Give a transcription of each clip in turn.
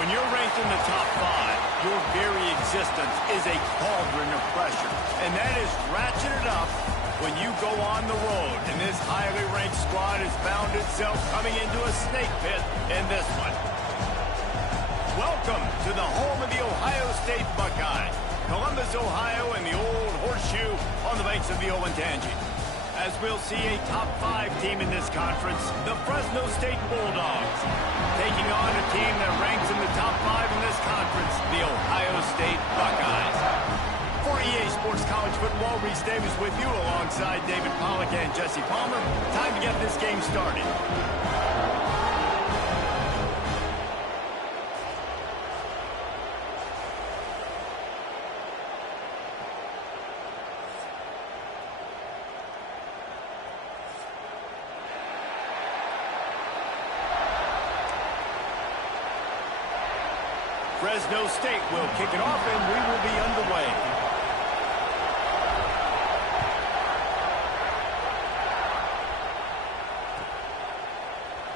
When you're ranked in the top 5, your very existence is a cauldron of pressure. And that is ratcheted up when you go on the road. And this highly ranked squad has found itself coming into a snake pit in this one. Welcome to the home of the Ohio State Buckeyes, Columbus, Ohio, and the old horseshoe on the banks of the Olentangy. As we'll see a top 5 team in this conference, the Fresno State Bulldogs, taking on a team that ranks in the top 5 in this conference, the Ohio State Buckeyes. For EA Sports College Football, Reese Davis with you alongside David Pollack and Jesse Palmer. Time to get this game started. Fresno State will kick it off, and we will be underway.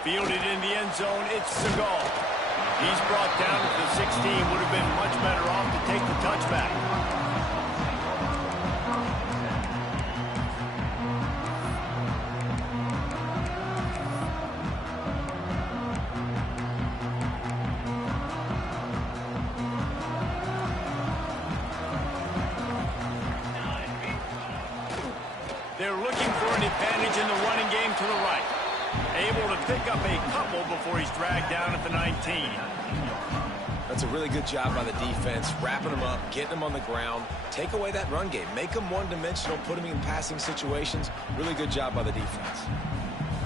Fielded in the end zone, it's Seagal. He's brought down at the 16. Would have been much better off to take the touchback. They're looking for an advantage in the running game to the right. Able to pick up a couple before he's dragged down at the 19. That's a really good job by the defense, wrapping them up, getting them on the ground, take away that run game, make them one-dimensional, put them in passing situations. Really good job by the defense.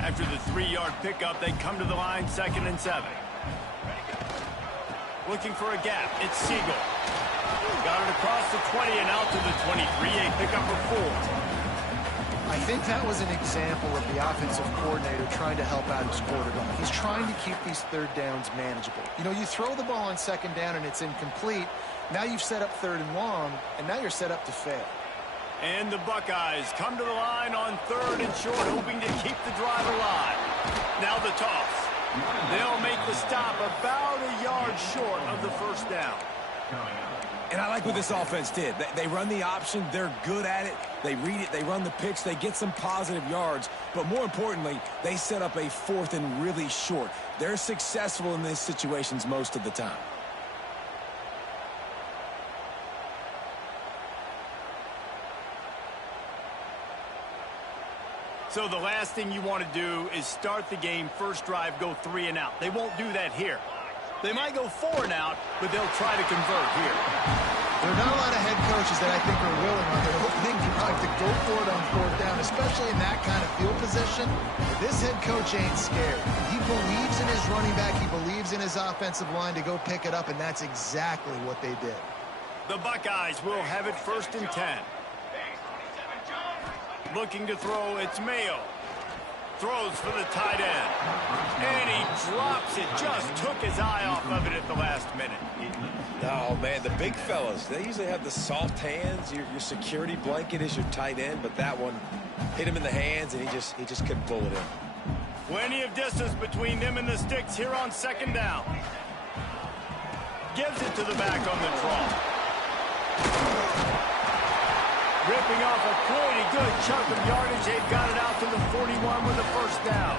After the 3-yard pickup, they come to the line, 2nd and 7. Looking for a gap, it's Siegel. Got it across the 20 and out to the 23, a pickup of 4. I think that was an example of the offensive coordinator trying to help out his quarterback. He's trying to keep these 3rd downs manageable. You know, you throw the ball on 2nd down and it's incomplete. Now you've set up 3rd and long, and now you're set up to fail. And the Buckeyes come to the line on 3rd and short, hoping to keep the drive alive. Now the toss. They'll make the stop about a yard short of the 1st down. And I like what this offense did. They run the option. They're good at it. They read it. They run the pitch. They get some positive yards. But more importantly, they set up a 4th and really short. They're successful in these situations most of the time. So the last thing you want to do is start the game, first drive, go 3 and out. They won't do that here. They might go 4 and out, but they'll try to convert here. There are not a lot of head coaches that I think are willing on their opening drive to go for it on 4th down, especially in that kind of field position. This head coach ain't scared. He believes in his running back. He believes in his offensive line to go pick it up, and that's exactly what they did. The Buckeyes will have it 1st and 10. Looking to throw, it's Mayo. Throws for the tight end. And he drops it. Just took his eye off of it at the last minute. Oh, man, the big fellas, they usually have the soft hands. Your security blanket is your tight end, but that one hit him in the hands, and he just couldn't pull it in. Plenty of distance between them and the sticks here on 2nd down. Gives it to the back on the draw. Ripping off a pretty good chunk of yardage. They've got it out to the 41 with the 1st down.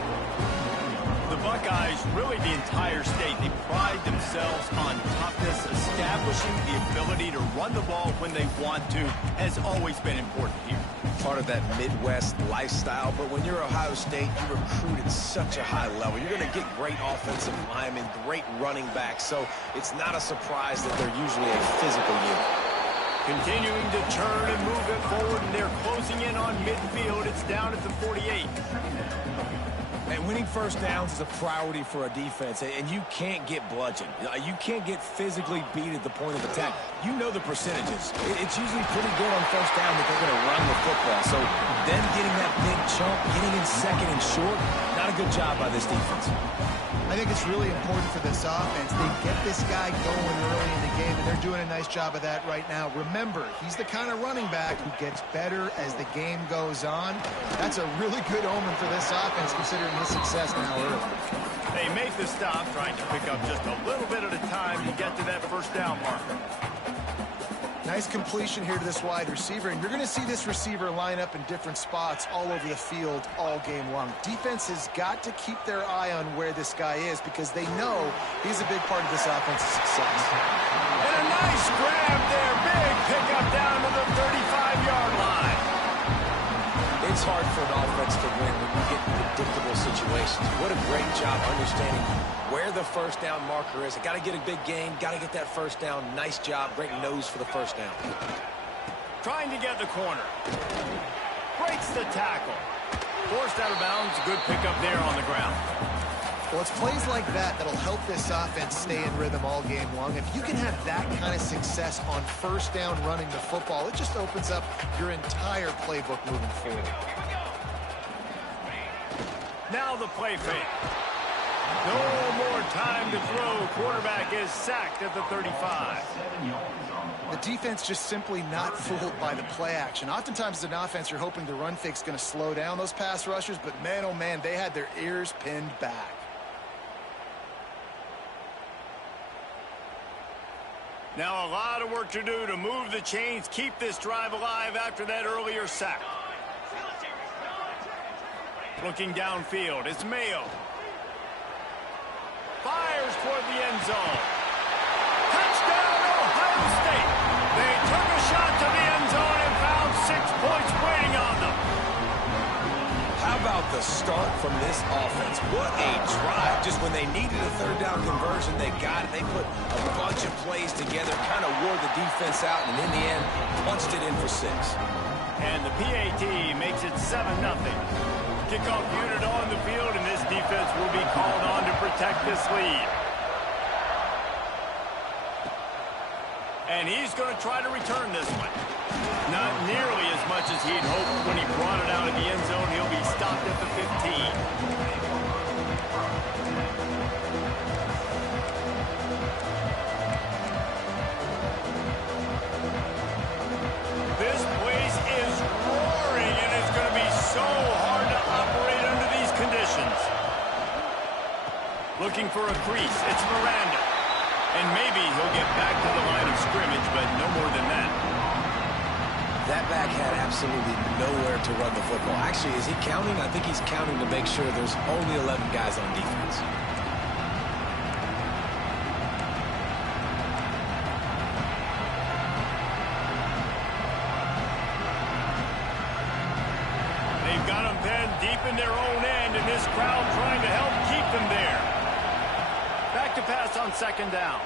The Buckeyes, really the entire state, they pride themselves on toughness. Establishing the ability to run the ball when they want to has always been important here. Part of that Midwest lifestyle, but when you're Ohio State, you recruit at such a high level. You're going to get great offensive linemen, great running backs, so it's not a surprise that they're usually a physical unit. Continuing to turn and move it forward, and they're closing in on midfield. It's down at the 48. And winning 1st downs is a priority for a defense, and you can't get bludgeoned. You can't get physically beat at the point of attack. You know the percentages. It's usually pretty good on 1st down that they're going to run the football. So them getting that big chunk, getting in 2nd and short, not a good job by this defense. I think it's really important for this offense. They get this guy going early in the game, and they're doing a nice job of that right now. Remember, he's the kind of running back who gets better as the game goes on. That's a really good omen for this offense, considering his success now early. They make the stop, trying to pick up just a little bit at a time Nice completion here to this wide receiver, and you're going to see this receiver line up in different spots all over the field all game long. Defense has got to keep their eye on where this guy is because they know he's a big part of this offense's success. And a nice grab there. Big pickup down to the 35-yard line. It's hard for an offense to win when you get in predictable situations. What a great job understanding where the first down marker is. I got to get a big gain, got to get that first down. Nice job, great nose for the first down. Trying to get the corner. Breaks the tackle. Forced out of bounds. Good pickup there on the ground. Well, it's plays like that that'll help this offense stay in rhythm all game long. If you can have that kind of success on first down running the football, it just opens up your entire playbook moving forward. Now the play fake. No more time to throw. Quarterback is sacked at the 35. The defense just simply not fooled by the play action. Oftentimes as an offense, you're hoping the run fake's going to slow down those pass rushers, but man, oh man, they had their ears pinned back. Now a lot of work to do to move the chains, keep this drive alive after that earlier sack. Looking downfield, it's Mayo. Fires toward the end zone. Touchdown, Ohio State. They took a shot to the end zone and found 6 points waiting on them. How about the start from this offense? What a drive. Just when they needed a third down conversion, they got it. They put a bunch of plays together, kind of wore the defense out, and in the end, punched it in for 6. And the PAT makes it 7-0. Kickoff unit on the field, and this defense will be called on to protect this lead. And he's going to try to return this one. Not nearly as much as he'd hoped when he brought it out of the end zone. He'll be stopped at the 15. This place is roaring, and it's going to be so hard to operate under these conditions. Looking for a crease. It's Miranda. And maybe he'll get back to the line of scrimmage, but no more than that. That back had absolutely nowhere to run the football. Actually, is he counting? I think he's counting to make sure there's only 11 guys on defense. They've got them pinned deep in their own end, and this crowd trying to help keep them there. Back to pass on second down.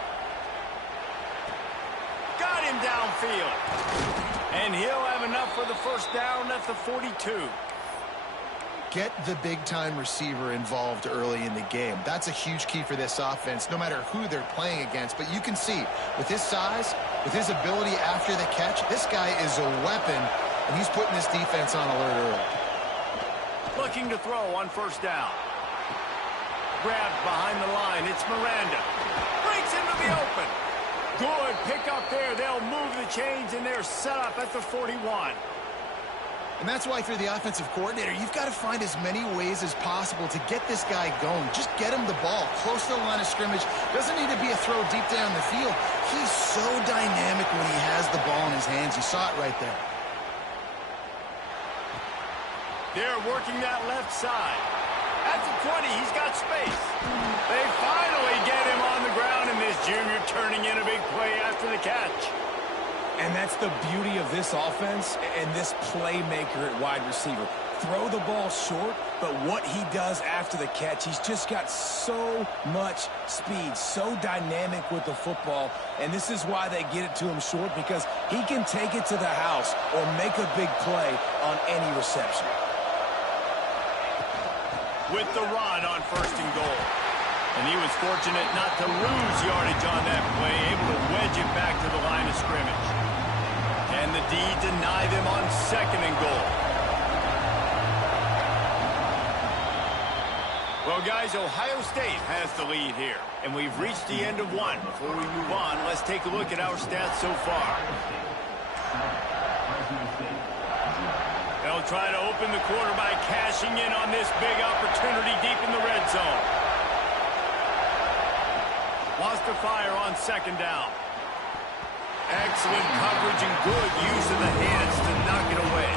Got him downfield. And he'll have enough for the first down at the 42. Get the big-time receiver involved early in the game. That's a huge key for this offense, no matter who they're playing against. But you can see, with his size, with his ability after the catch, this guy is a weapon, and he's putting this defense on alert early. Looking to throw on first down. Grabbed behind the line. It's Miranda. Breaks into the open. Good pickup there. They'll move the chains, and they're set up at the 41. And that's why, if you're the offensive coordinator, you've got to find as many ways as possible to get this guy going. Just get him the ball close to the line of scrimmage. Doesn't need to be a throw deep down the field. He's so dynamic when he has the ball in his hands. You saw it right there. They're working that left side. At the 20, he's got space. They finally get him on the ground, and this junior turning in a big play after the catch. And that's the beauty of this offense and this playmaker at wide receiver. Throw the ball short, but what he does after the catch, he's just got so much speed, so dynamic with the football, and this is why they get it to him short, because he can take it to the house or make a big play on any reception. With the run on first and goal. And he was fortunate not to lose yardage on that play, able to wedge it back to the line of scrimmage. And the D deny them on second and goal. Well, guys, Ohio State has the lead here. And we've reached the end of one. Before we move on, let's take a look at our stats so far. They'll try to open the quarter by cashing in on this big opportunity deep in the red zone. Lost the fire on second down. Excellent coverage and good use of the hands to knock it away.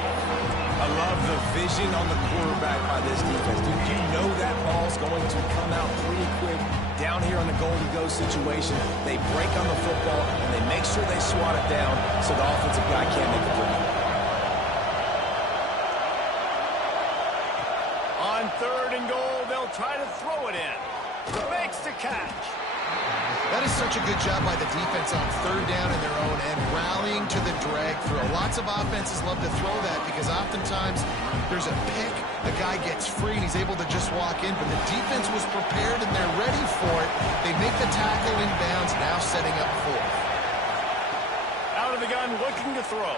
I love the vision on the quarterback by this defense. Dude, you know that ball's going to come out pretty quick. Down here on the goal-to-go situation, they break on the football, and they make sure they swat it down so the offensive guy can't make a play. On 3rd and goal, they'll try to throw it in. Makes the catch. That is such a good job by the defense on 3rd down in their own end, rallying to the drag throw. Lots of offenses love to throw that because oftentimes there's a pick, a guy gets free, and he's able to just walk in, but the defense was prepared and they're ready for it. They make the tackle in bounds, now setting up 4th. Out of the gun, looking to throw.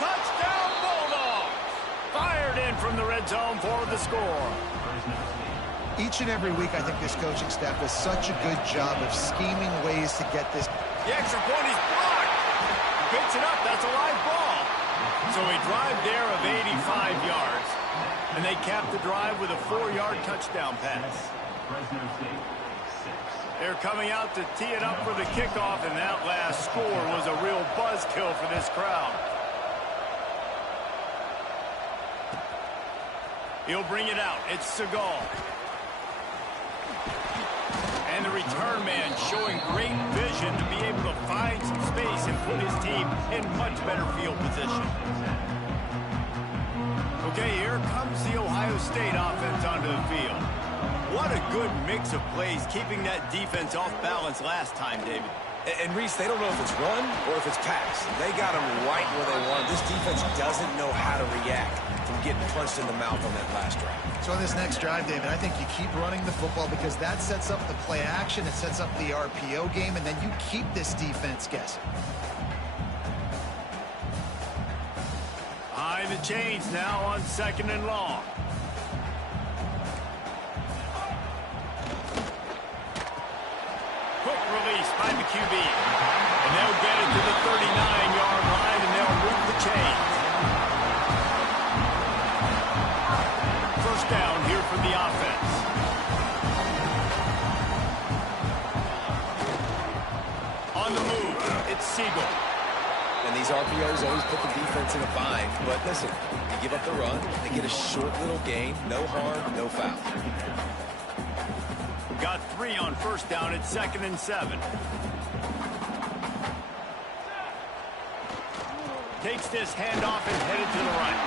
Touchdown, Bulldogs! Fired in from the red zone for the score. Each and every week, I think this coaching staff does such a good job of scheming ways to get this. The extra point is blocked. Picks it up. That's a live ball. So a drive there of 85 yards. And they cap the drive with a 4-yard touchdown pass. They're coming out to tee it up for the kickoff, and that last score was a real buzzkill for this crowd. He'll bring it out. It's Seagal. And the return man showing great vision to be able to find some space and put his team in much better field position. Okay, here comes the Ohio State offense onto the field. What a good mix of plays, keeping that defense off balance last time, David. And Reese, they don't know if it's run or if it's pass. They got them right where they want. This defense doesn't know how to react from getting punched in the mouth on that last drive. So on this next drive, David, I think you keep running the football because that sets up the play action, it sets up the RPO game, and then you keep this defense guessing. High the chains now on 2nd and long. Quick release by the QB. And they'll get it to the 39-yard line, and they'll move the chains. First down here for the offense. On the move, it's Siegel. And these RPOs always put the defense in a bind. But listen, you give up the run, they get a short little gain, no harm, no foul. Got 3 on first down at 2nd and 7. Takes this handoff and headed to the right.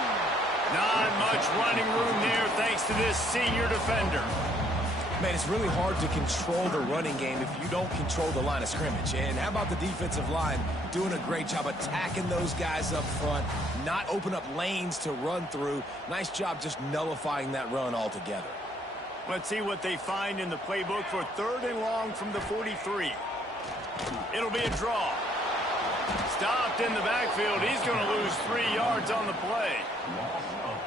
Not much running room there thanks to this senior defender. Man, it's really hard to control the running game if you don't control the line of scrimmage. And how about the defensive line doing a great job attacking those guys up front, not open up lanes to run through. Nice job just nullifying that run altogether. Let's see what they find in the playbook for 3rd and long from the 43. It'll be a draw. Stopped in the backfield. He's going to lose 3 yards on the play.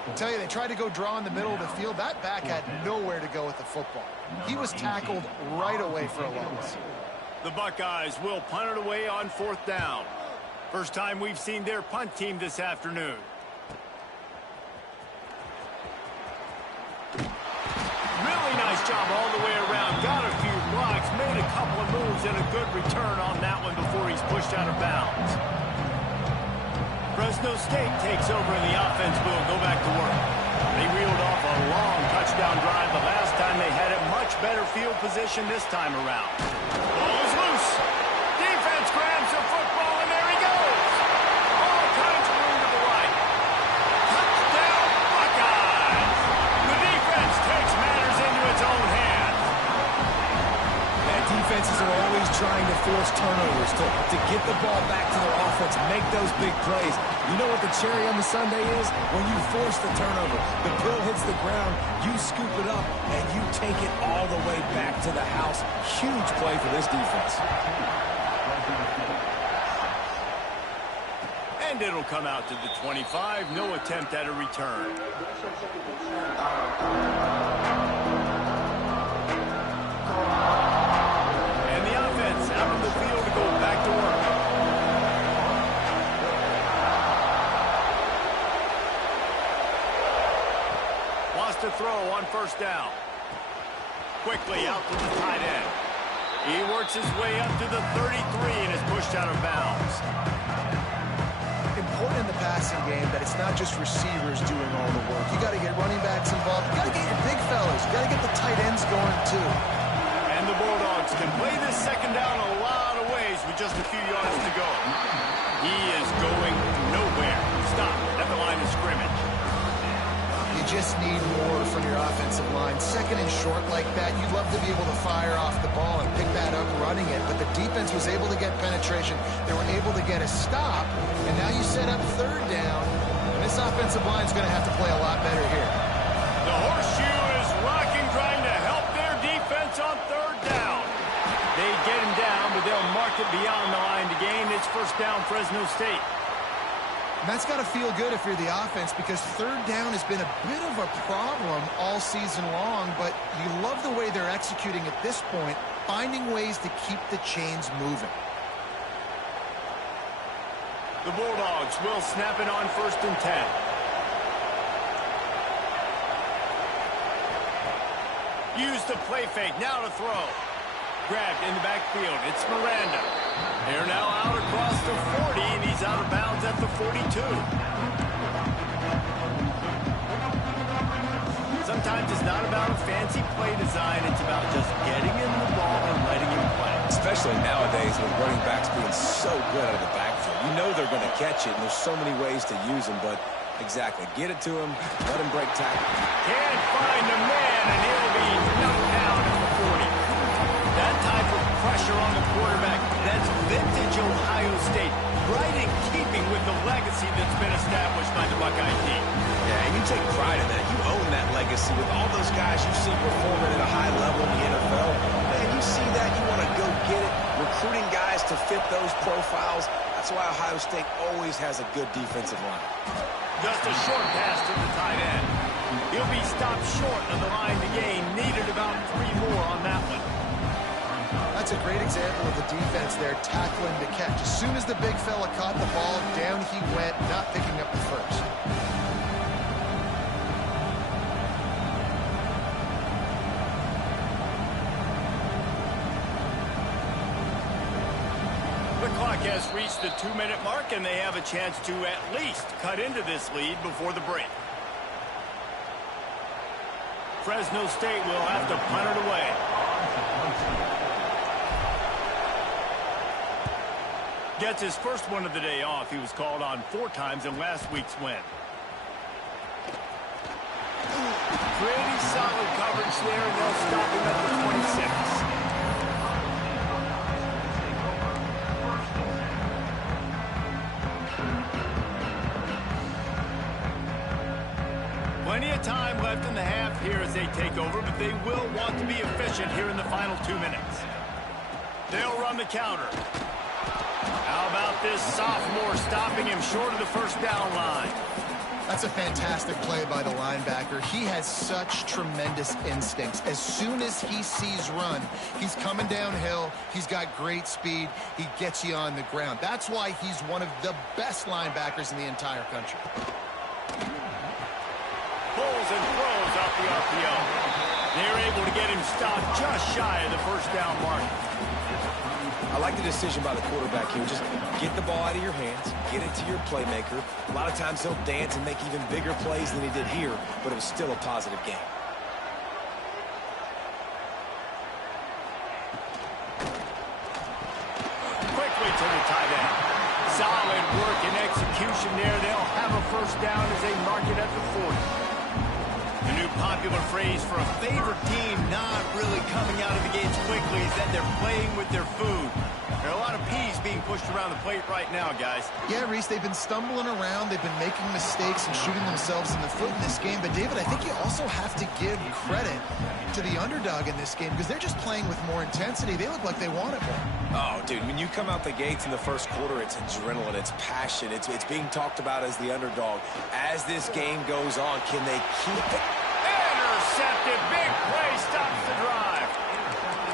I tell you, they tried to go draw in the middle of the field. That back had nowhere to go with the football. He was tackled right away for a loss. The Buckeyes will punt it away on 4th down. First time we've seen their punt team this afternoon. Really nice job all the way around. Got a few blocks, made a couple of moves, and a good return on that one before he's pushed out of bounds. Fresno State takes over and the offense will go back to work. They reeled off a long touchdown drive the last time they had it. Much better field position this time around. Ball is loose. Defense grabs the football, and there he goes. All kinds of room to the right. Touchdown, Buckeyes. The defense takes matters into its own hands. And defenses are always trying to force turnovers to get the ball back to their offense, make those big plays. You know what the cherry on the sundae is? When you force the turnover, the pill hits the ground, you scoop it up, and you take it all the way back to the house. Huge play for this defense. And it'll come out to the 25. No attempt at a return. And the offense out on the field to go back to work. Lost a throw on first down. Quickly out to the tight end. He works his way up to the 33 and is pushed pushed out of bounds. Important in the passing game that it's not just receivers doing all the work. You got to get running backs involved. You got to get your big fellas. You got to get the tight ends going too. And the Bulldogs can play this second down a lot of ways with just a few yards to go. He is going nowhere. Stop at the line of scrimmage. You just need more from your offensive line. Second and short like that, you'd love to be able to fire off the ball and pick that up running it, but the defense was able to get penetration. They were able to get a stop, and now you set up third down, and this offensive line is going to have to play a lot better here. The horseshoe is rocking, trying to help their defense on third down. They get him down, but they'll mark it beyond the line to gain. It's first down, Fresno State. And that's got to feel good if you're the offense, because third down has been a bit of a problem all season long, but you love the way they're executing at this point, finding ways to keep the chains moving. The Bulldogs will snap it on first and 10. Use the play fake, now to throw. Grabbed in the backfield, it's Miranda. They're now out across the 40, and he's out of bounds at the 42. Sometimes it's not about a fancy play design, it's about just getting him the ball and letting him play. Especially nowadays with running backs being so good out of the backfield. You know they're going to catch it, and there's so many ways to use them, but exactly, get it to him, let him break tackle. Can't find a man, and he'll be knocked down at the 40. That type of pressure on the quarterback, that's vintage Ohio State, right in keeping with the legacy that's been established by the Buckeye team. Yeah, and you take pride in that. You own that legacy with all those guys you see performing at a high level in the NFL. Man, you see that, you want to go get it, recruiting guys to fit those profiles. That's why Ohio State always has a good defensive line. Just a short pass to the tight end. He'll be stopped short of the line to gain. Needed about 3 more on that one. That's a great example of the defense there tackling the catch. As soon as the big fella caught the ball, down he went, not picking up the first. The clock has reached the 2-minute mark, and they have a chance to at least cut into this lead before the break. Fresno State will have to punt it away. Gets his first one of the day off. He was called on 4 times in last week's win. Pretty solid coverage there, and they'll stop him at the 26. Plenty of time left in the half here as they take over, but they will want to be efficient here in the final 2 minutes. They'll run the counter. How about this sophomore stopping him short of the first down line? That's a fantastic play by the linebacker. He has such tremendous instincts. As soon as he sees run, he's coming downhill. He's got great speed. He gets you on the ground. That's why he's one of the best linebackers in the entire country. Pulls and throws off the RPO. They're able to get him stopped just shy of the first down mark. I like the decision by the quarterback here. Just get the ball out of your hands, get it to your playmaker. A lot of times he'll dance and make even bigger plays than he did here, but it was still a positive game. Quickly to the tight end. Solid work and execution there. They'll have a first down as they mark it at the 40. The new popular phrase for a favorite team not really coming out of the gates quickly is that they're playing with their food. There are a lot of peas being pushed around the plate right now, guys. Yeah, Reese, they've been stumbling around. They've been making mistakes and shooting themselves in the foot in this game. But, David, I think you also have to give credit to the underdog in this game because they're just playing with more intensity. They look like they want it more. Oh, dude, when you come out the gates in the first quarter, it's adrenaline, it's passion. It's being talked about as the underdog. As this game goes on, can they keep it? Intercepted. Big play stops the drive.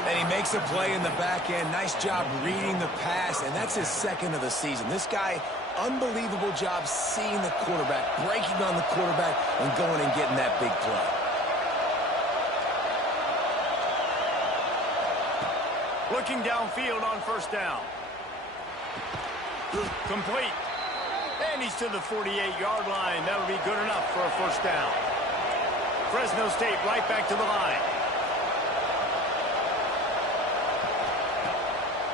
And he makes a play in the back end. Nice job reading the pass, and that's his second of the season. This guy, unbelievable job seeing the quarterback, breaking on the quarterback, and going and getting that big play. Looking downfield on first down. Complete. And he's to the 48-yard line. That'll be good enough for a first down. Fresno State right back to the line.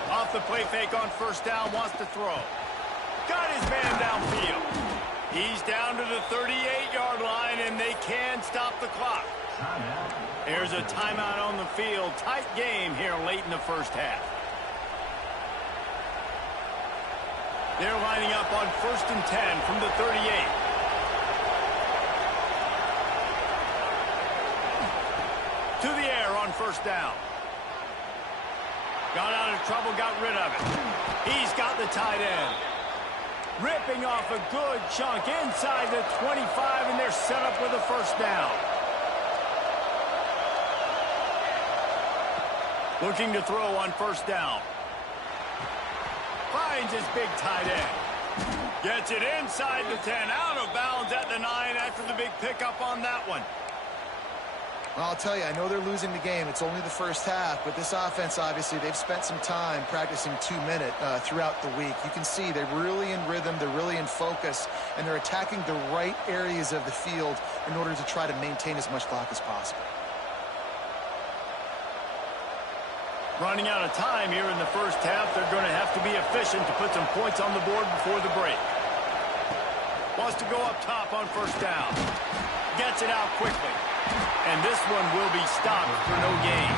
Off the play fake on first down, wants to throw. Got his man downfield. He's down to the 38-yard line, and they can stop the clock. There's a timeout on the field. Tight game here late in the first half. They're lining up on 1st and 10 from the 38. To the air on first down. Got out of trouble, got rid of it. He's got the tight end. Ripping off a good chunk inside the 25, and they're set up with a first down. Looking to throw on first down. Finds his big tight end. Gets it inside the 10, out of bounds at the 9 after the big pickup on that one. Well, I'll tell you, I know they're losing the game. It's only the first half, but this offense, obviously, they've spent some time practicing 2-minute throughout the week. You can see they're really in rhythm, they're really in focus, and they're attacking the right areas of the field in order to try to maintain as much clock as possible. Running out of time here in the first half. They're going to have to be efficient to put some points on the board before the break. Wants to go up top on first down. Gets it out quickly. And this one will be stopped for no gain.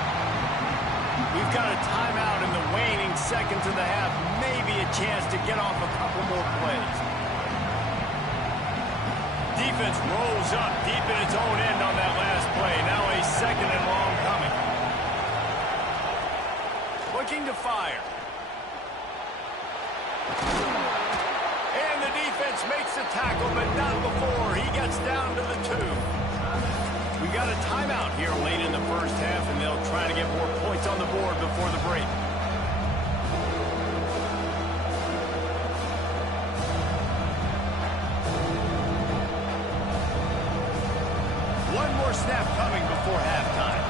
We've got a timeout in the waning seconds of the half. Maybe a chance to get off a couple more plays. Defense rolls up deep in its own end on that last play. Now a 2nd and long coming. Looking to fire. And the defense makes the tackle, but not before he gets down to the 2. We got a timeout here late in the first half, and they'll try to get more points on the board before the break. One more snap coming before halftime.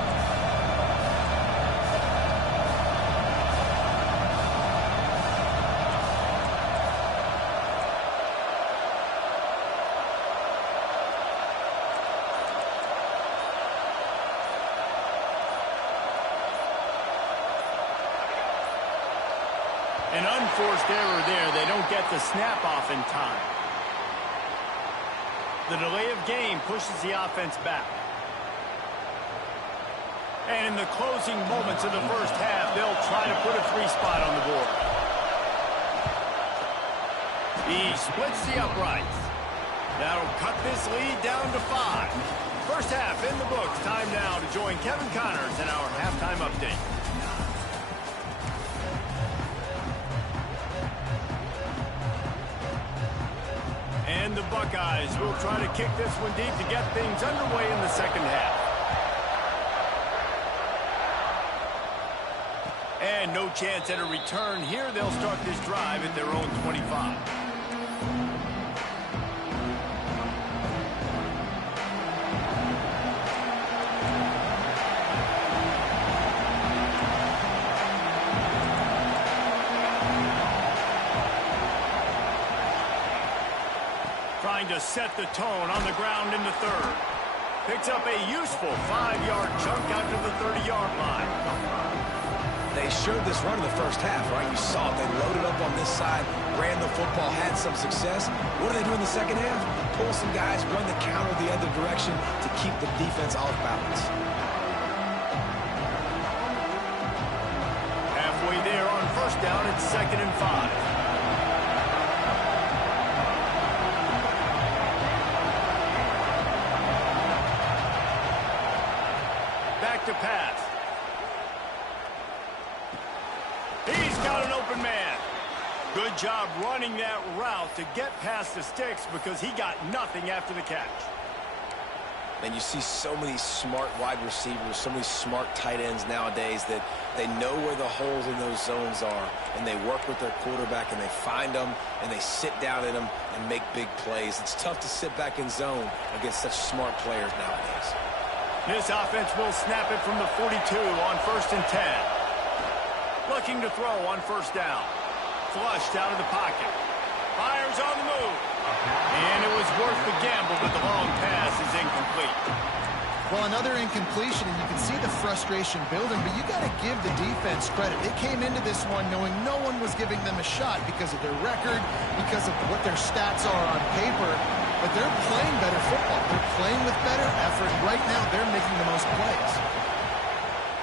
An unforced error there. They don't get the snap off in time. The delay of game pushes the offense back. And in the closing moments of the first half, they'll try to put a 3 spot on the board. He splits the uprights. That'll cut this lead down to 5. First half in the books. Time now to join Kevin Connors in our halftime update. And the Buckeyes will try to kick this one deep to get things underway in the second half. And no chance at a return here. They'll start this drive at their own 25. Trying to set the tone on the ground in the 3rd. Picks up a useful 5-yard chunk out to the 30-yard line. They showed this run in the first half, right? You saw it. They loaded up on this side, ran the football, had some success. What do they do in the second half? Pull some guys, run the counter the other direction to keep the defense off balance. Halfway there on first down, it's 2nd and 5. To pass. He's got an open man. Good job running that route to get past the sticks because he got nothing after the catch. And you see so many smart wide receivers, so many smart tight ends nowadays that they know where the holes in those zones are, and they work with their quarterback, and they find them, and they sit down in them and make big plays. It's tough to sit back in zone against such smart players nowadays. This offense will snap it from the 42 on 1st and 10. Looking to throw on first down. flushed out of the pocket. Fires on the move. And it was worth the gamble, but the long pass is incomplete. Well, another incompletion, and you can see the frustration building, but you got to give the defense credit. They came into this one knowing no one was giving them a shot because of their record, because of what their stats are on paper, but they're playing better football. They're playing with better effort. Right now, they're making the most plays.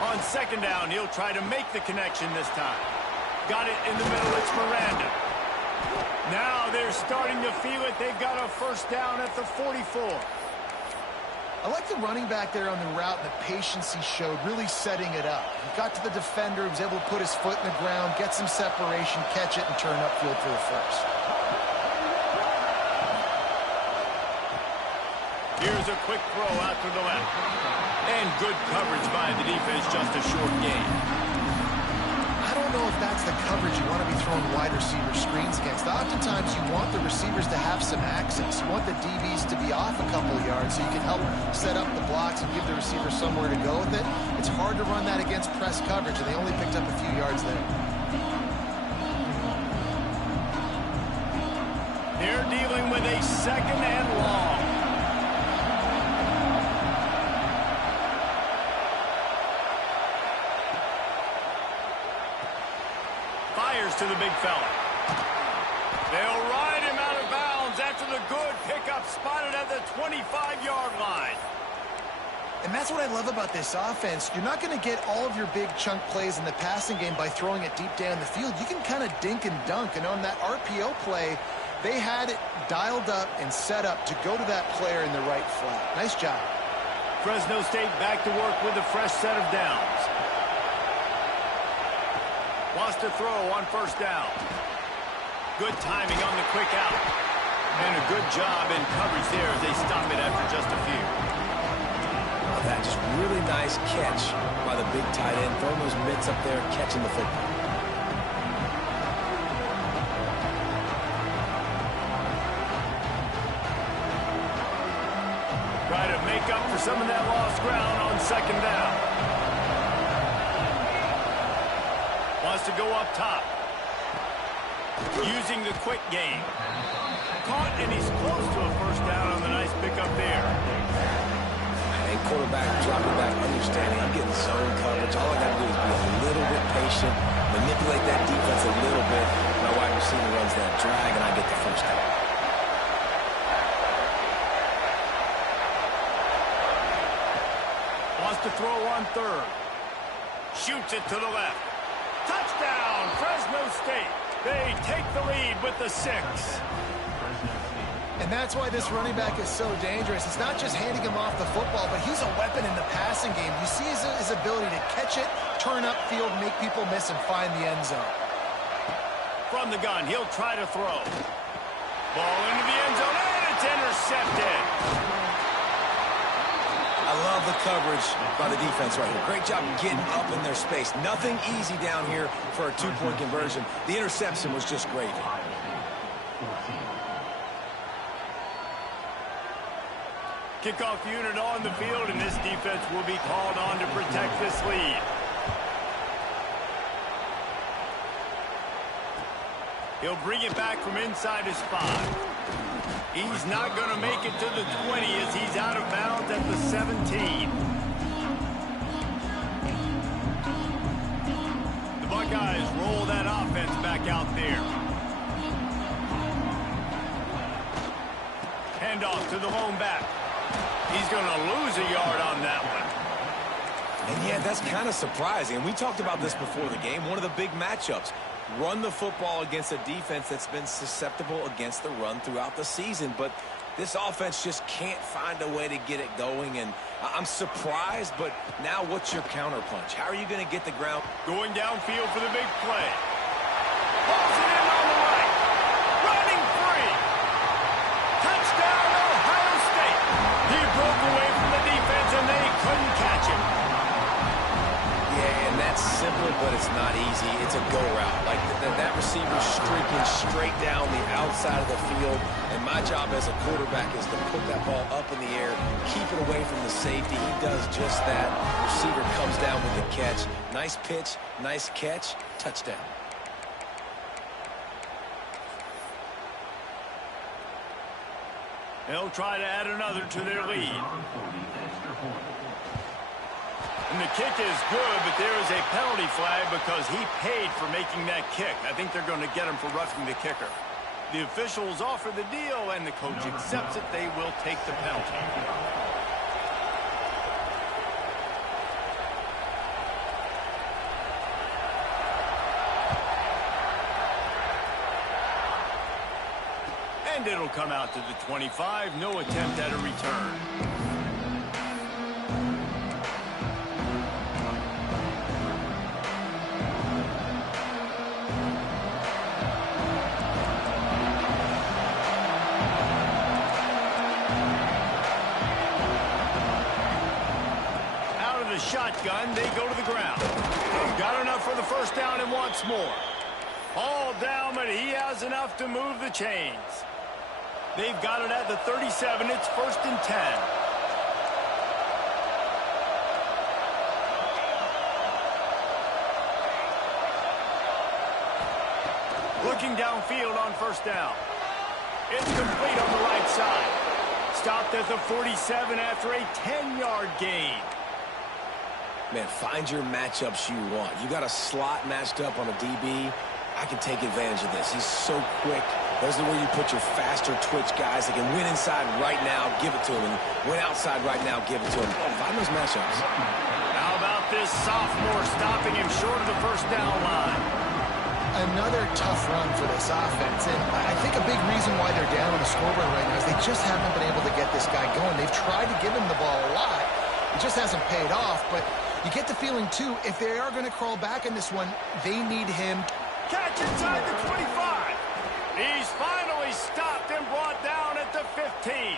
On second down, he'll try to make the connection this time. Got it in the middle. It's Miranda. Now they're starting to feel it. They've got a first down at the 44. I like the running back there on the route and the patience he showed, really setting it up. He got to the defender, he was able to put his foot in the ground, get some separation, catch it, and turn upfield for the first. Here's a quick throw out to the left. And good coverage by the defense, just a short gain. I don't know if that's the coverage you want to be throwing wide receiver screens against. Oftentimes, you want the receivers to have some access. You want the DBs to be off a couple of yards so you can help set up the blocks and give the receiver somewhere to go with it. It's hard to run that against press coverage, and they only picked up a few yards there. They're dealing with a second and long. To the big fella. They'll ride him out of bounds after the good pickup spotted at the 25-yard line. And that's what I love about this offense. You're not going to get all of your big chunk plays in the passing game by throwing it deep down the field. You can kind of dink and dunk. And on that RPO play, they had it dialed up and set up to go to that player in the right flat. Nice job. Fresno State back to work with a fresh set of downs. Wants to throw on first down. Good timing on the quick out. And a good job in coverage there as they stop it after just a few. Now that just really nice catch by the big tight end. Throwing those mitts up there, catching the football. Try to make up for some of that lost ground on second down. Wants to go up top. Using the quick game. Caught, and he's close to a first down on the nice pickup there. And quarterback dropping back, understanding I'm getting zone coverage. All I got to do is be a little bit patient, manipulate that defense a little bit. My wide receiver runs that drag, and I get the first down. Wants to throw on third. Shoots it to the left. Touchdown, Fresno State. They take the lead with the 6. And that's why this running back is so dangerous. It's not just handing him off the football, but he's a weapon in the passing game. You see his ability to catch it, turn upfield, make people miss, and find the end zone. From the gun, he'll try to throw. Ball into the end zone, and it's intercepted. I love the coverage by the defense right here. Great job getting up in their space. Nothing easy down here for a two-point conversion. The interception was just great. Kickoff unit on the field, and this defense will be called on to protect this lead. He'll bring it back from inside his 5. He's not going to make it to the 20 as he's out of bounds at the 17. The Buckeyes roll that offense back out there. Handoff to the lone back. He's going to lose a yard on that one. And yeah, that's kind of surprising. We talked about this before the game. One of the big matchups. Run the football against a defense that's been susceptible against the run throughout the season. But this offense just can't find a way to get it going. And I'm surprised, but now what's your counterpunch? How are you going to get the ground? Going downfield for the big play. Pulls it in on the right. Running free. Touchdown, Ohio State. He broke away from the defense, and they couldn't catch him. Yeah, and that's simple, but it's not easy. It's a go route. Like that receiver streaking straight down the outside of the field. And my job as a quarterback is to put that ball up in the air, keep it away from the safety. He does just that. Receiver comes down with the catch. Nice pitch, nice catch, touchdown. They'll try to add another to their lead. And the kick is good, but there is a penalty flag because he paid for making that kick. I think they're going to get him for roughing the kicker. The officials offer the deal, and the coach accepts it. They will take the penalty. And it'll come out to the 25. No attempt at a return. Out of the shotgun, they go to the ground. Got enough for the first down and wants more. Ball down, but he has enough to move the chains. They've got it at the 37. It's 1st and 10. Looking downfield on 1st down. It's complete on the right side. Stopped at the 47 after a 10-yard gain. Man, find your matchups you want. You got a slot matched up on a DB. I can take advantage of this. He's so quick. Those are where you put your faster twitch guys that can win inside right now, give it to him, and win outside right now, give it to him. Find those matchups. How about this sophomore stopping him short of the 1st down line? Another tough run for this offense, and I think a big reason why they're down on the scoreboard right now is they just haven't been able to get this guy going. They've tried to give him the ball a lot. It just hasn't paid off, but you get the feeling, too, if they are going to crawl back in this one, they need him. Catch inside the 25. He's finally stopped and brought down at the 15.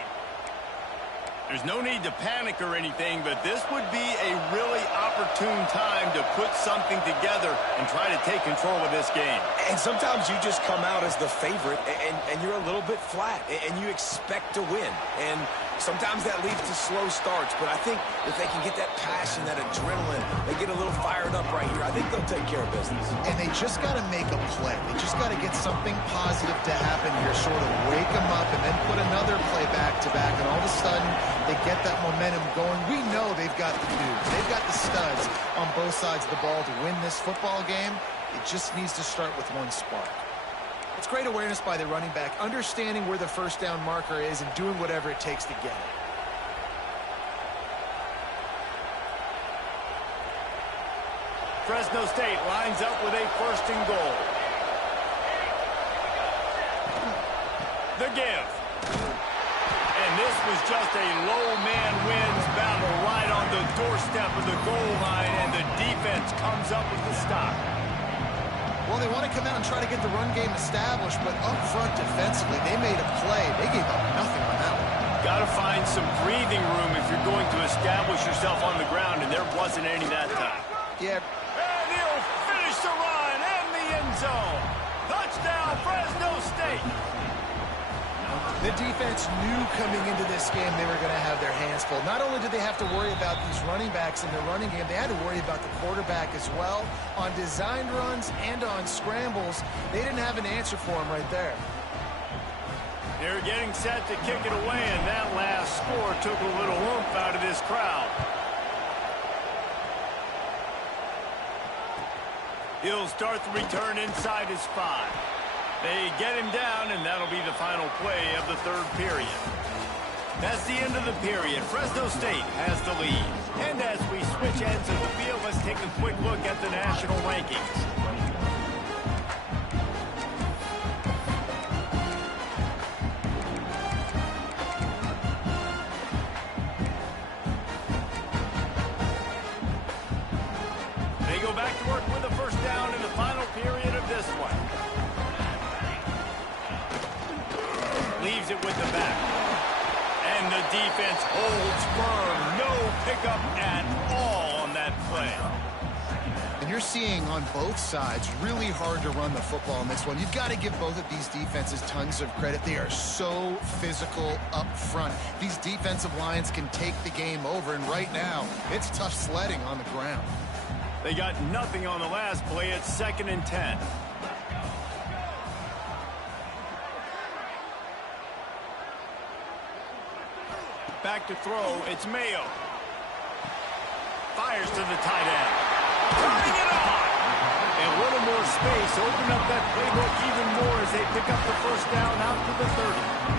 There's no need to panic or anything, but this would be a really opportune time to put something together and try to take control of this game. And sometimes you just come out as the favorite, and you're a little bit flat, and you expect to win. And sometimes that leads to slow starts, but I think if they can get that passion, that adrenaline, they get a little fired up right here, I think they'll take care of business. And they just got to make a play. They just got to get something positive to happen here, sort of wake them up, and then put another play back-to-back, and all of a sudden they get that momentum going. We know they've got the dudes. They've got the studs on both sides of the ball to win this football game. It just needs to start with one spark. It's great awareness by the running back, understanding where the 1st down marker is and doing whatever it takes to get it. Fresno State lines up with a 1st and goal. The give. And this was just a low man wins battle right on the doorstep of the goal line, and the defense comes up with the stop. Well, they want to come out and try to get the run game established, but up front defensively, they made a play. They gave up nothing on that one. Got to find some breathing room if you're going to establish yourself on the ground, and there wasn't any that time. Yeah. And he'll finish the run and the end zone. Touchdown, Fresno State. The defense knew coming into this game they were going to have their hands full. Not only did they have to worry about these running backs in their running game, they had to worry about the quarterback as well. On designed runs and on scrambles, they didn't have an answer for him right there. They're getting set to kick it away, and that last score took a little oomph out of this crowd. He'll start the return inside his 5. They get him down, and that'll be the final play of the 3rd period. That's the end of the period. Fresno State has the lead. And as we switch ends of the field, let's take a quick look at the national rankings. They go back to work with a 1st down in the final period of this one. Leaves it with the back. And the defense holds firm. No pickup at all on that play. And you're seeing on both sides really hard to run the football in this one. You've got to give both of these defenses tons of credit. They are so physical up front. These defensive lines can take the game over, and right now it's tough sledding on the ground. They got nothing on the last play. It's 2nd and 10. back to throw. It's Mayo. Fires to the tight end. Turning it on. And a little more space. Open up that playbook even more as they pick up the first down out to the 30.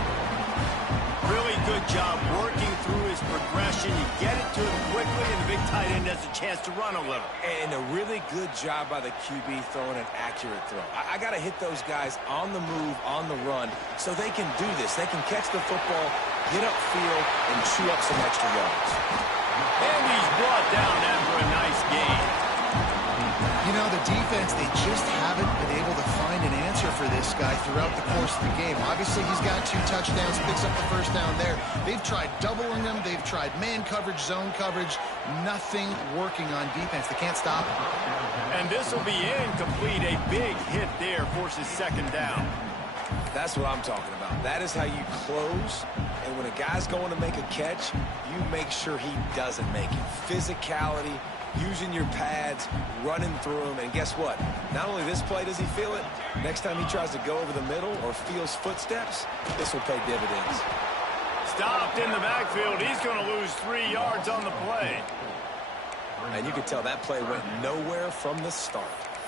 Really good job working through his progression. You get it to him quickly, and the big tight end has a chance to run a little. And a really good job by the QB throwing an accurate throw. I got to hit those guys on the move, on the run, so they can do this. They can catch the football, get upfield, and chew up some extra yards. And he's brought down after a nice game. You know, the defense, they just haven't been able to find an answer for this guy throughout the course of the game. Obviously, he's got 2 touchdowns, picks up the first down there. They've tried doubling him. They've tried man coverage, zone coverage. Nothing working on defense. They can't stop him. And this will be incomplete. A big hit there forces second down. That's what I'm talking about. That is how you close. And when a guy's going to make a catch, you make sure he doesn't make it. Physicality, using your pads, running through them. And guess what? Not only this play does he feel it, next time he tries to go over the middle or feels footsteps, this will pay dividends. Stopped in the backfield. He's going to lose 3 yards on the play. And you can tell that play went nowhere from the start.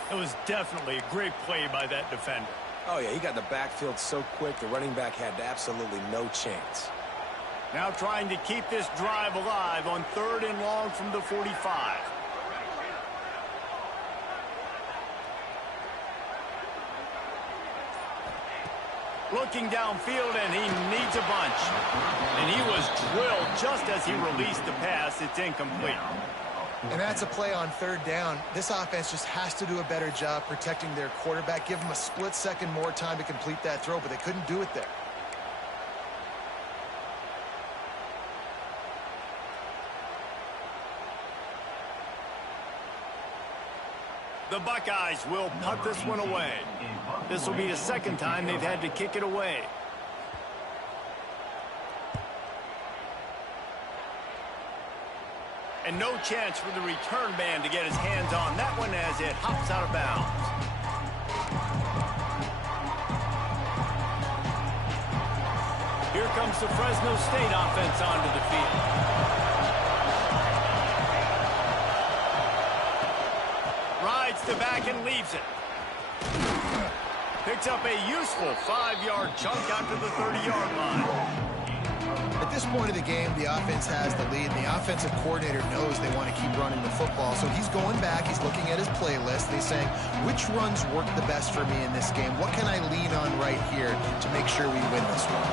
It was definitely a great play by that defender. Oh, yeah, he got in the backfield so quick, the running back had absolutely no chance. Now trying to keep this drive alive on 3rd and long from the 45. Looking downfield, and he needs a bunch. And he was drilled just as he released the pass. It's incomplete. And that's a play on 3rd down. This offense just has to do a better job protecting their quarterback. Give him a split second more time to complete that throw, but they couldn't do it there. The Buckeyes will punt this one away. This will be the 2nd time they've had to kick it away. And no chance for the return man to get his hands on that one as it hops out of bounds. Here comes the Fresno State offense onto the field. Rides the back and leaves it. Picks up a useful 5-yard chunk after the 30-yard line. At this point of the game, the offense has the lead, and the offensive coordinator knows they want to keep running the football. So he's going back, he's looking at his playlist, and he's saying, which runs work the best for me in this game? What can I lean on right here to make sure we win this one?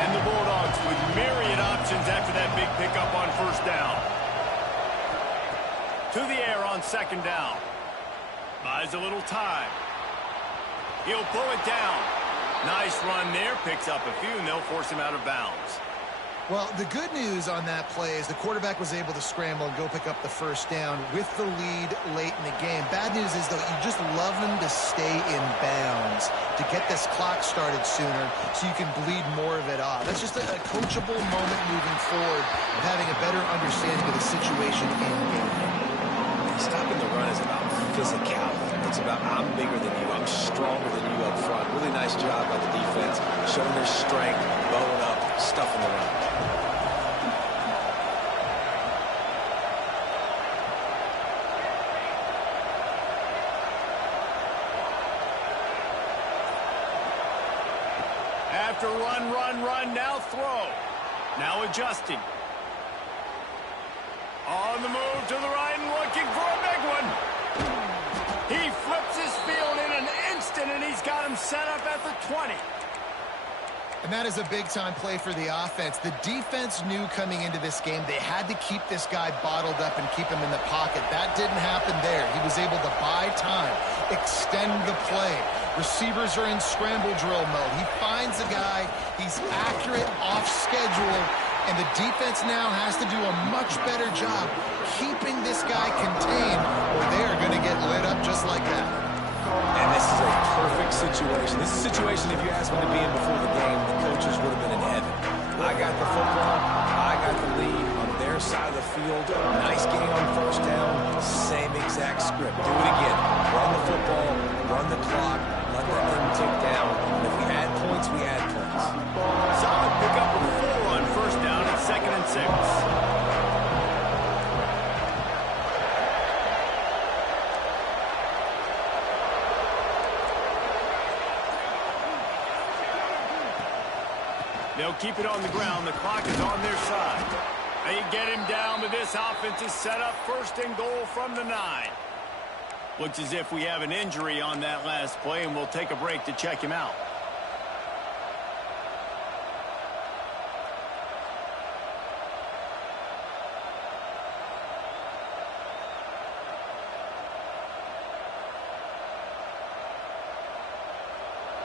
And the Bulldogs with myriad options after that big pickup on 1st down. To the air on 2nd down. Buys a little time. He'll pull it down. Nice run there. Picks up a few, and they'll force him out of bounds. Well, the good news on that play is the quarterback was able to scramble and go pick up the 1st down with the lead late in the game. Bad news is, though, you just love him to stay in bounds to get this clock started sooner so you can bleed more of it off. That's just a coachable moment moving forward of having a better understanding of the situation in game. Stopping the run is about physicality. It's about I'm bigger than you, I'm stronger than you up front. Really nice job by the defense, showing their strength, bowing up, stuffing the run. After run, now throw. Now adjusting. On the move to the right and looking for a big one. He flips his field in an instant, and he's got him set up at the 20. And that is a big-time play for the offense. The defense knew coming into this game they had to keep this guy bottled up and keep him in the pocket. That didn't happen there. He was able to buy time, extend the play. Receivers are in scramble drill mode. He finds a guy. He's accurate, off schedule, and the defense now has to do a much better job keeping this guy contained, or they are going to get lit up just like that. And this is a perfect situation. This is a situation, if you asked me to be in before the game, the coaches would have been in heaven. I got the football. I got the lead on their side of the field. Nice game on 1st down. Same exact script. Do it again. Run the football. Run the clock. Let that thing tick down. And if we add points, we add points. Solid pickup of 4 on 1st down and 2nd They'll keep it on the ground. The clock is on their side. They get him down, but this offense is set up first and goal from the 9. Looks as if we have an injury on that last play, and we'll take a break to check him out.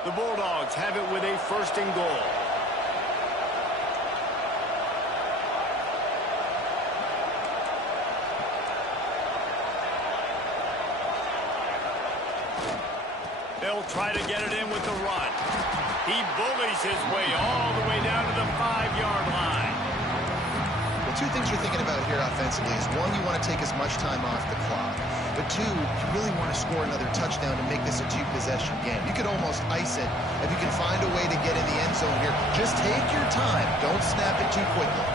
The Bulldogs have it with a first and goal. They'll try to get it in with the run. He bullies his way all the way down to the 5-yard line. Well, two things you're thinking about here offensively is, one, you want to take as much time off the clock. But two, you really want to score another touchdown to make this a 2-possession game. You could almost ice it if you can find a way to get in the end zone here. Just take your time. Don't snap it too quickly.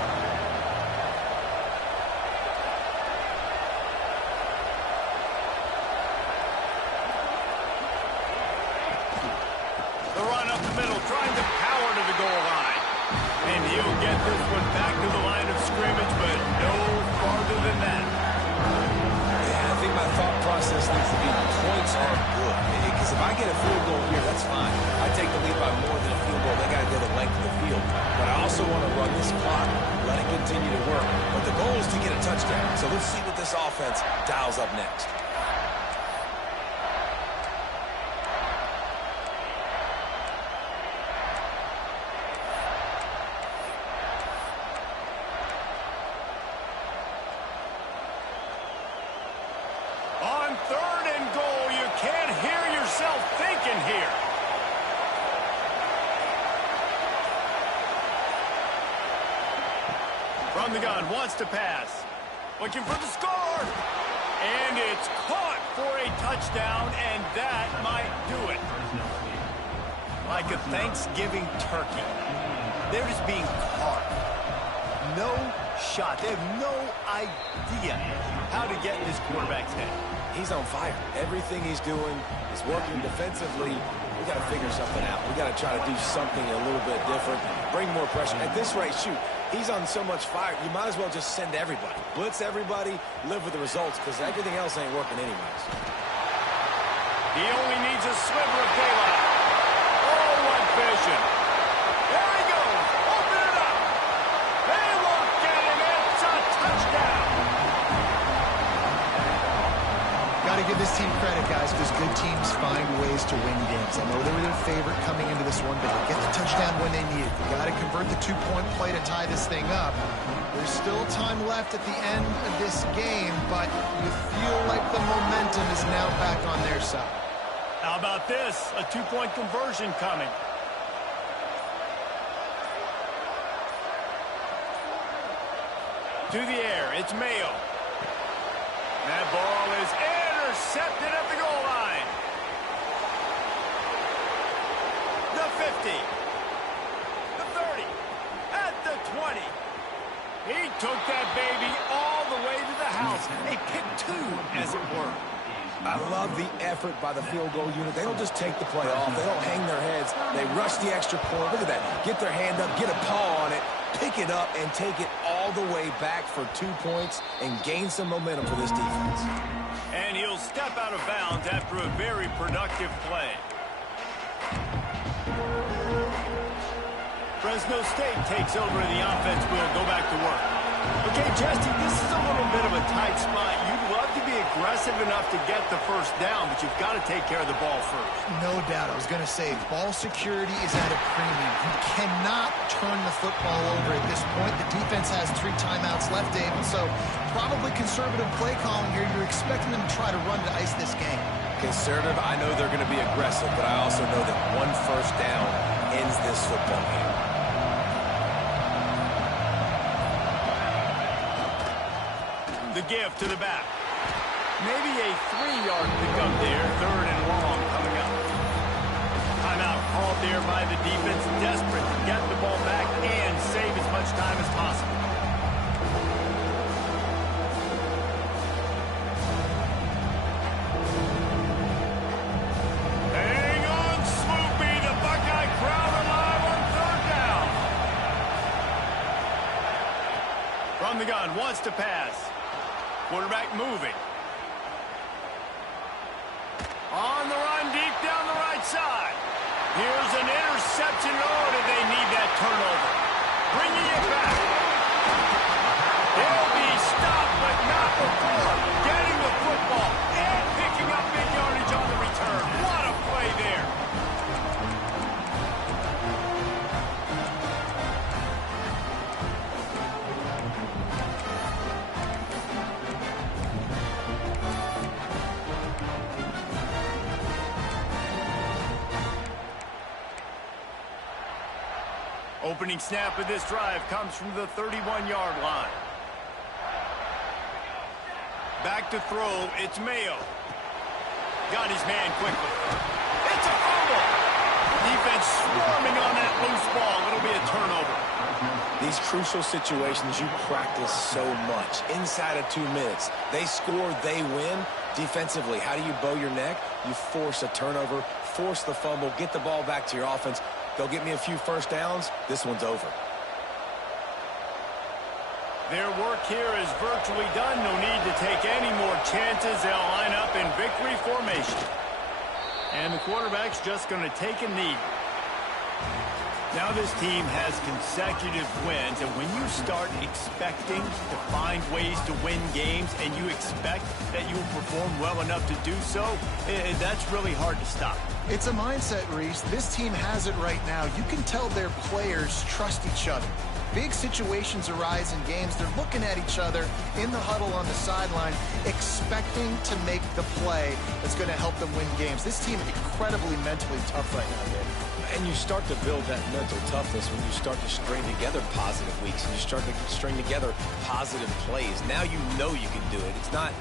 The run up the middle, trying to power to the goal line. And he'll get this one back to the line of scrimmage, but no farther than that. I think my thought process needs to be points are good. Because if I get a field goal here, that's fine. I take the lead by more than a field goal. They got to go the length of the field. But I also want to run this clock, let it continue to work. But the goal is to get a touchdown. So let's see what this offense dials up next. On 3rd and goal, you can't hear yourself thinking here. From the gun, wants to pass. Looking for the score. And it's caught for a touchdown, and that might do it. Like a Thanksgiving turkey. They're just being caught. No shot. They have no idea how to get in this quarterback's head. He's on fire. Everything he's doing is working defensively. We got to figure something out. We got to try to do something a little bit different. Bring more pressure. At this rate, shoot, he's on so much fire, you might as well just send everybody. Blitz everybody, live with the results, because everything else ain't working anyways. He only needs a sliver of daylight. Oh, what vision. There he goes. Open it up. They won't get him. It's a touchdown. Got to give this team credit, guys, because good teams find ways to win games. I know they were their favorite coming into this one, but they get the touchdown when they need it. You got to convert the 2-point play to tie this thing up. There's still time left at the end of this game, but you feel like the momentum is now back on their side. How about this? A 2-point conversion coming. To the air, it's Mayo. That ball is intercepted at the goal line. The 50. The 30. At the 20. He took that baby all the way to the house. A pick 2, as it were. I love the effort by the field goal unit. They don't just take the play off. They don't hang their heads. They rush the extra point. Look at that. Get their hand up, get a paw on it, pick it up, and take it all the way back for 2 points and gain some momentum for this defense. And he'll step out of bounds after a very productive play. Fresno State takes over and the offense will go back to work. Okay, Jesse, this is a little bit of a tight spot. You'd love to be aggressive enough to get the first down, but you've got to take care of the ball first. No doubt. I was going to say, ball security is at a premium. You cannot turn the football over at this point. The defense has 3 timeouts left, Dave, and so probably conservative play calling here. You're expecting them to try to run to ice this game. Conservative, I know they're going to be aggressive, but I also know that 1 first down ends this football game. The give to the back. Maybe a 3-yard pickup there. 3rd and long coming up. Timeout called there by the defense. Desperate to get the ball back and save as much time as possible. Hang on, Swoopy. The Buckeye crowd alive on 3rd down. the gun, wants to pass. Quarterback moving. On the run, deep down the right side. Here's an interception. Oh, did they need that turnover? Bringing it back. They'll be stopped, but not before getting the football and picking up big yardage on the return. What a play there. Opening snap of this drive comes from the 31-yard line. Back to throw, it's Mayo. Got his man quickly. It's a fumble. Defense swarming on that loose ball. It'll be a turnover. These crucial situations you practice so much. Inside of 2 minutes, they score, they win. Defensively, how do you bow your neck? You force a turnover, force the fumble, get the ball back to your offense. Go get me a few first downs. This one's over. Their work here is virtually done. No need to take any more chances. They'll line up in victory formation. And the quarterback's just going to take a knee. Now this team has consecutive wins, and when you start expecting to find ways to win games and you expect that you will perform well enough to do so, that's really hard to stop. It's a mindset, Reese. This team has it right now. You can tell their players trust each other. Big situations arise in games. They're looking at each other in the huddle on the sideline, expecting to make the play that's going to help them win games. This team is incredibly mentally tough right now, Dave. And you start to build that mental toughness when you start to string together positive weeks and you start to string together positive plays. Now you know you can do it. It's not